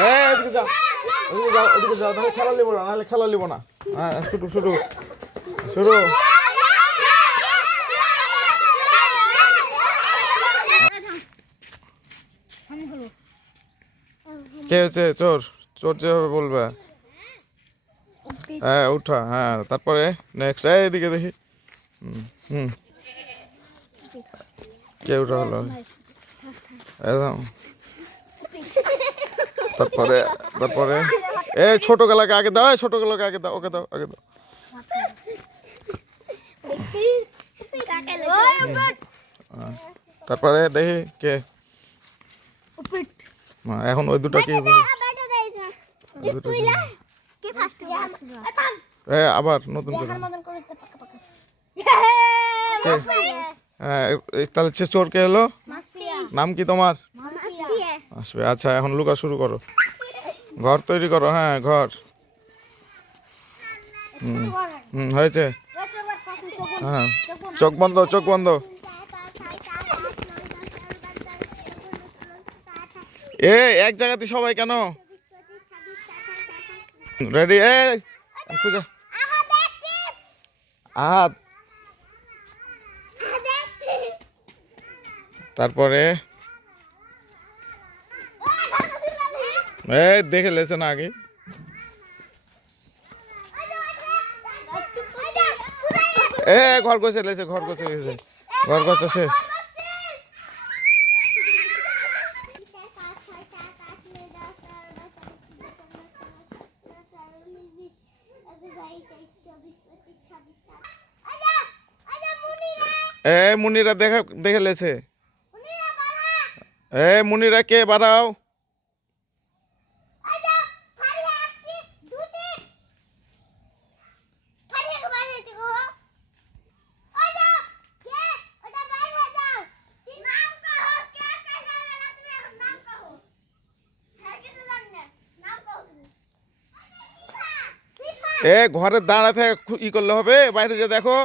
এদিকে যাও, ওদিকে যাও, ওদিকে যাও, নাহলে খেলা নিব না, নাহলে খেলা নিব না। হ্যাঁ, শুরু শুরু শুরু। কে হয়েছে চোর? চোর যেভাবে বলবে। হ্যাঁ উঠা, হ্যাঁ তারপরে নেক্সট এদিকে দেখি। হুম, কে উঠা হলো? একদম। তারপরে তারপরে ছোট গেলাকে আগে দাও, ছোট গেলাকে আগে দাও, ওকে দাও, আগে দাও। তারপরে দেখি কে। এখন ওই দুটা কি আবার নতুন করে। হ্যাঁ, তাহলে চোর কে এলো? নাম কি তোমার? আসবে। আচ্ছা, এখন লুকা শুরু করো, ঘর তৈরি করো। হ্যাঁ ঘর। হয়েছে। হ্যাঁ, চোখ বন্ধ, চোখ বন্ধ। এক জায়গাতে সবাই কেন? রেডি? খুঁজে হাত। তারপরে দেখে লেছে না আগে। ঘর গোছে লেছে, ঘর গোছে গেছে, ঘর গোছা শেষ। মুনিরা দেখে লেছে। মুনিরা কে বাড়াও? ঘরের দাঁড়া থেকে ই করলে হবে, বাইরে যে দেখো।